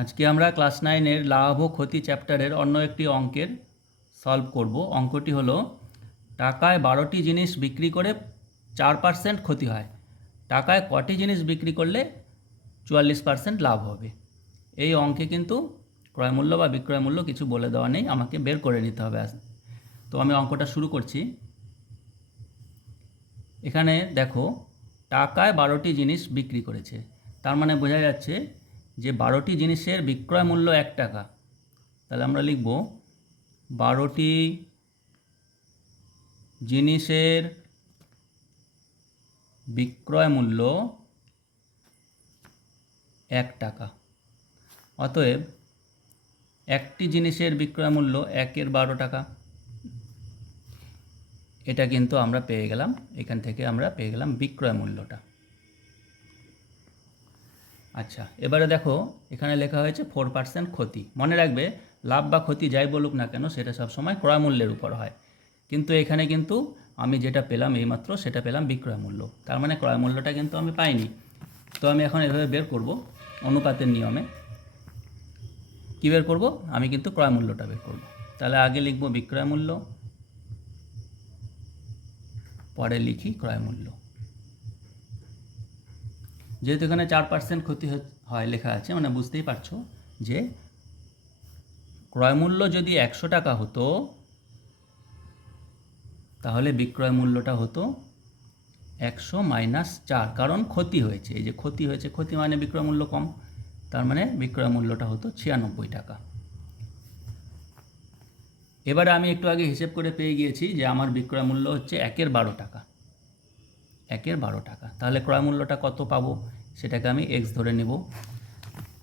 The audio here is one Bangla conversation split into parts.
আজকে আমরা ক্লাস 9-এর লাভ ও ক্ষতি চ্যাপ্টারের অন্য একটি অঙ্কের সলভ করব। অঙ্কটি হলো টাকায় 12টি জিনিস বিক্রি করে 4% ক্ষতি হয়, টাকায় কটি জিনিস বিক্রি করলে 44% লাভ হবে। এই অঙ্কে কিন্তু ক্রয় মূল্য বা বিক্রয় মূল্য কিছু বলে দেওয়া নেই, আমাকে বের করে নিতে হবে। তো আমি অঙ্কটা শুরু করছি। এখানে দেখো, টাকায় 12টি জিনিস বিক্রি করেছে, তার মানে বোঝা যাচ্ছে যে 12টি জিনিসের বিক্রয় মূল্য 1 টাকা। তাহলে আমরা লিখব 12টি জিনিসের বিক্রয় মূল্য 1 টাকা। অতএব একটি জিনিসের বিক্রয় মূল্য 1-এর 12 টাকা। এটা কিন্তু আমরা পেয়ে গেলাম, এখান থেকে আমরা পেয়ে গেলাম বিক্রয় মূল্যটা। আচ্ছা, এবারে দেখো এখানে লেখা হয়েছে 4% ক্ষতি। মনে রাখবে, লাভ বা ক্ষতি যাই বলুক না কেন সেটা সবসময় ক্রয় মূল্যের উপর হয়, কিন্তু এখানে কিন্তু আমি যেটা পেলাম এইমাত্র সেটা পেলাম বিক্রয় মূল্য, তার মানে ক্রয় মূল্যটা কিন্তু আমি পাইনি। তো আমি এখন এভাবে বের করব অনুপাতের নিয়মে। কী বের করব? আমি কিন্তু ক্রয় মূল্যটা বের করব। তাহলে আগে লিখব বিক্রয় মূল্য, পরে লিখি ক্রয় মূল্য। যেহেতু এখানে 4% ক্ষতি হয় লেখা আছে, মানে বুঝতেই পারছো যে ক্রয় মূল্য যদি 100 টাকা হতো তাহলে বিক্রয় মূল্যটা হতো 100 - 4, কারণ ক্ষতি হয়েছে। এই যে ক্ষতি হয়েছে, ক্ষতি মানে বিক্রয় মূল্য কম, তার মানে বিক্রয় মূল্যটা হতো 96 টাকা। এবারে আমি একটু আগে হিসেব করে পেয়ে গিয়েছি যে আমার বিক্রয় মূল্য হচ্ছে 1-এর 12 টাকা। 1-এর 12 টাকা, তাহলে ক্রয় মূল্যটা কত পাবো সেটাকে আমি x ধরে নেব।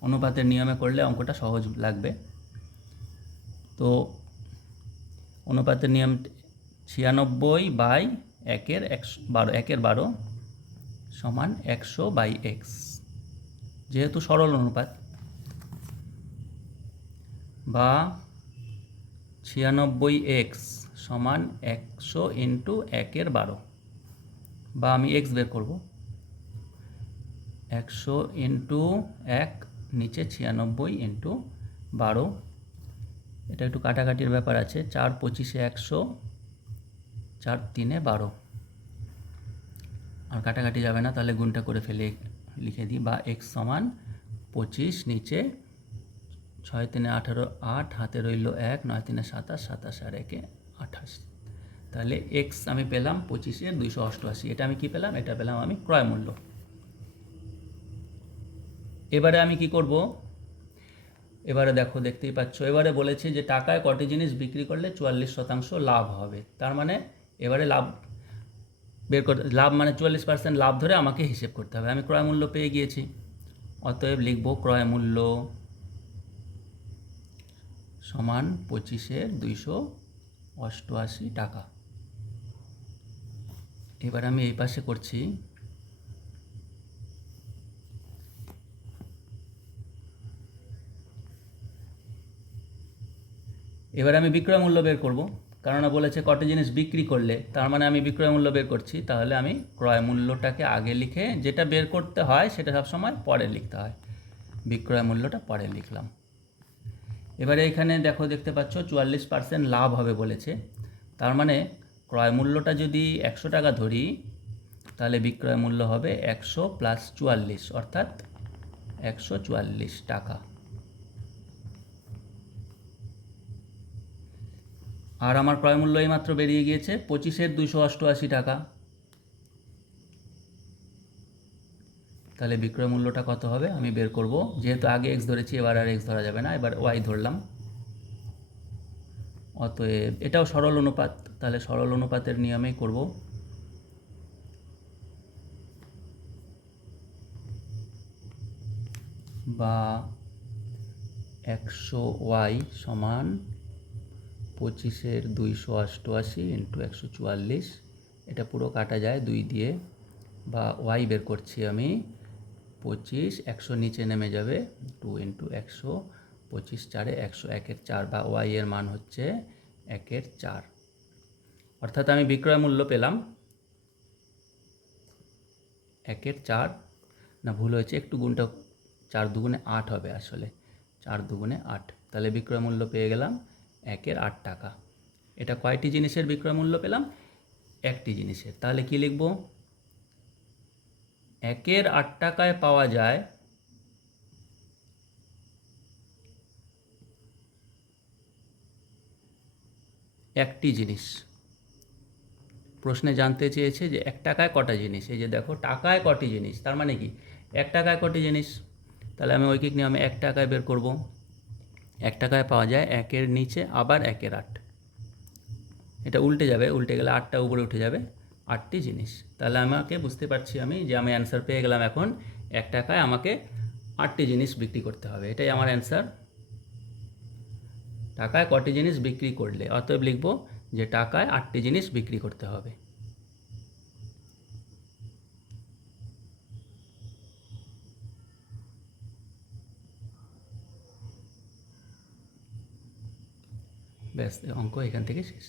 অনুপাতের নিয়মে করলে অঙ্কটা সহজ লাগবে। তো অনুপাতের নিয়ম 96/1-এর 12 সমান 100/x। যেহেতু সরল অনুপাত, বা 96x সমান 100 × 1-এর 12, বা আমি x বের করব 100 × 1 নিচে 96 × 12। এটা একটু কাটাকাটির ব্যাপার আছে, 4 × 25 = 100, 4 × 3 = 12, আর কাটাকাটি যাবে না, তাহলে গুণটা করে ফেলে লিখে দিই, বা x সমান 25 নিচে 6 × 3 = 18, 8 হাতে রইল 1, 9 × 3 = 27, 27 আর 1 = 28। তাহলে x আমি পেলাম 25-এর 288। এটা আমি কি পেলাম? এটা পেলাম আমি ক্রয় মূল্য। এবারে আমি কি করব? এবারে দেখো, দেখতেই পাচ্ছ, এবারে বলেছে যে টাকায় কটি জিনিস বিক্রি করলে 44% লাভ হবে। তার মানে এবারে লাভ বের করতে, লাভ মানে 44% লাভ ধরে আমাকে হিসেব করতে হবে। আমি ক্রয় মূল্য পেয়ে গিয়েছি, অতএব লিখব ক্রয় মূল্য সমান 25-এর 288 টাকা। এবার আমি এই পাশে করছি, এবার আমি বিক্রয় মূল্য বের করব, কারণ বলেছে কত জিনিস বিক্রি করলে, তার মানে আমি বিক্রয় মূল্য বের করছি। তাহলে আমি ক্রয় মূল্যটাকে আগে লিখে, যেটা বের করতে হয় সেটা সবসময় পরে লিখতে হয়, বিক্রয় মূল্যটা পরে লিখলাম। এবারে এখানে দেখো, দেখতে পাচ্ছ 44% লাভ হবে বলেছে, তার মানে ক্রয় মূল্যটা যদি 100 টাকা ধরি তাহলে বিক্রয় মূল্য হবে 100 + 44, অর্থাৎ 144 টাকা। আর আমার ক্রয় মূল্য এইমাত্র বেরিয়ে গিয়েছে 25-এর 288 টাকা। তাহলে বিক্রয় মূল্যটা কত হবে আমি বের করব। যেহেতু আগে x ধরেছি, এবার আর x ধরা যাবে না, এবার y ধরলাম। অতএব এটাও সরল অনুপাত, তাহলে সরল অনুপাতের নিয়মেই করব। বা 100y সমান 25-এর 288 × 144, এটা পুরো কাটা যায় 2 দিয়ে, বা y বের করছি আমি 25, 100 নিচে নেমে যাবে, 2 × 100, 25 4-এ 100, 1-এর 4, বা y এর মান হচ্ছে 1-এর 4। অর্থাৎ আমি বিক্রয় মূল্য পেলাম 1-এর 4, না ভুল হয়েছে, একটু গুণটা 4 × 2 = 8 হবে আসলে, 4 দুগুণে 8, তাহলে বিক্রয় মূল্য পেয়ে গেলাম 1-এর 8 টাকা। এটা কয়টি জিনিসের বিক্রয় মূল্য পেলাম? একটি জিনিসের। তাহলে কি লিখব? 1-এর 8 টাকায় পাওয়া যায় একটি জিনিস। প্রশ্নে জানতে চেয়েছে যে 1 টাকায় কটা জিনিস। এই যে দেখো, টাকায় কটি জিনিস, তার মানে কি 1 টাকায় কটি জিনিস। তাহলে আমি ঐকিক নিয়মে 1 টাকায় বের করব। 1 টাকায় পাওয়া যায় 1-এর নিচে আবার 1-এর 8। এটা উল্টে যাবে, উল্টে গেলে 8টা উপরে উঠে যাবে, 8টি জিনিস। তাহলে আমাকে বুঝতে পারছি আমি যে আমি অ্যান্সার পেয়ে গেলাম। এখন 1 টাকায় আমাকে 8টি জিনিস বিক্রি করতে হবে, এটাই আমার অ্যান্সার। টাকায় কটি জিনিস বিক্রি করলে, অতএব লিখব যে টাকায় 8টি জিনিস বিক্রি করতে হবে। ব্যাস, অঙ্ক এখান থেকে শেষ।